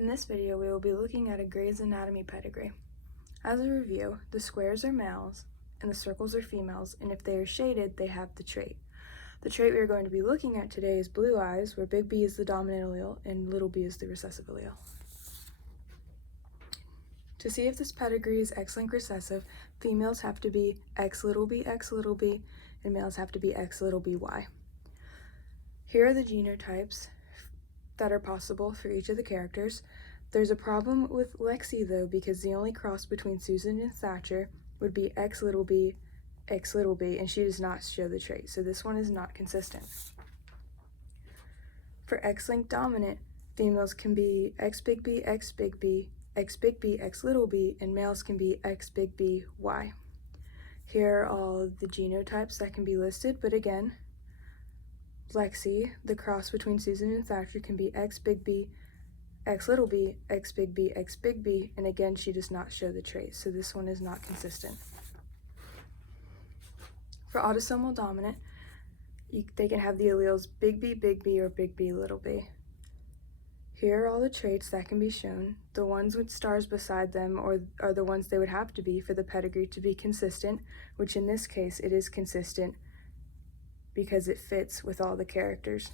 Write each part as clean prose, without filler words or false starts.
In this video, we will be looking at a Gray's Anatomy pedigree. As a review, the squares are males and the circles are females, and if they are shaded, they have the trait. The trait we are going to be looking at today is blue eyes, where big B is the dominant allele and little b is the recessive allele. To see if this pedigree is X-linked recessive, females have to be X little b, and males have to be X little by. Here are the genotypes that are possible for each of the characters. There's a problem with Lexi though, because the only cross between Susan and Thatcher would be X little b, and she does not show the trait, so this one is not consistent. For X-linked dominant, females can be X big B, X big B, X big B, X little b, and males can be X big B, Y. Here are all the genotypes that can be listed, but again, Lexi, the cross between Susan and Thatcher, can be X big B, X little b, X big B, X big B, and again, she does not show the trait, so this one is not consistent. For autosomal dominant, they can have the alleles big B, or big B, little b. Here are all the traits that can be shown. The ones with stars beside them are the ones they would have to be for the pedigree to be consistent, which in this case, it is consistent because it fits with all the characters.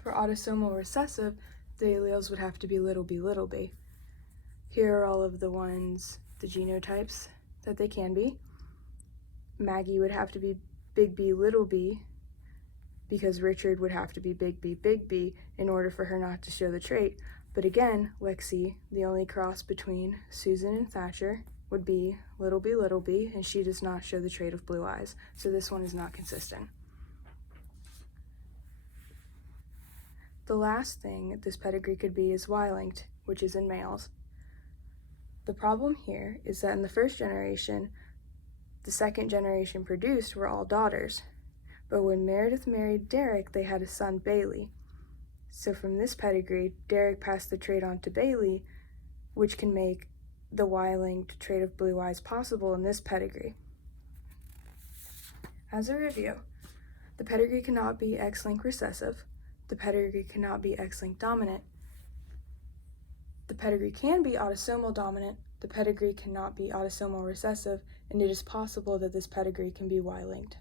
For autosomal recessive, the alleles would have to be little b. Here are all of the genotypes that they can be. Maggie would have to be big B, little b, because Richard would have to be big B in order for her not to show the trait. But again, Lexi, the only cross between Susan and Thatcher, would be little b, and she does not show the trait of blue eyes, so this one is not consistent. The last thing this pedigree could be is Y-linked, which is in males. The problem here is that in the first generation, the second generation produced were all daughters, but when Meredith married Derek, they had a son, Bailey. So from this pedigree, Derek passed the trait on to Bailey, which can make the Y-linked trait of blue eyes possible in this pedigree. As a review, the pedigree cannot be X-linked recessive, the pedigree cannot be X-linked dominant, the pedigree can be autosomal dominant, the pedigree cannot be autosomal recessive, and it is possible that this pedigree can be Y-linked.